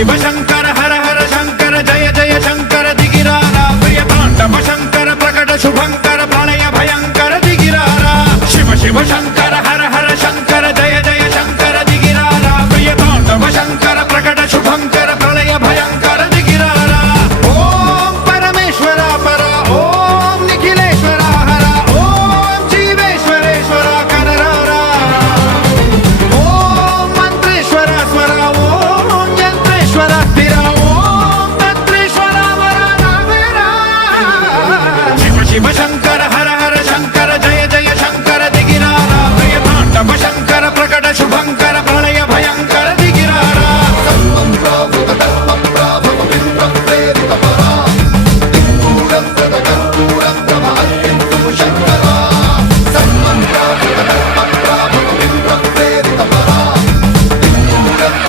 शिव शंकर हर हर शंकर जय जय शंकर दिगिरारा प्रिय तांडव शंकर प्रकट शुभंकर प्रलय भयंकर दिगिरारा शिव शिव शंकर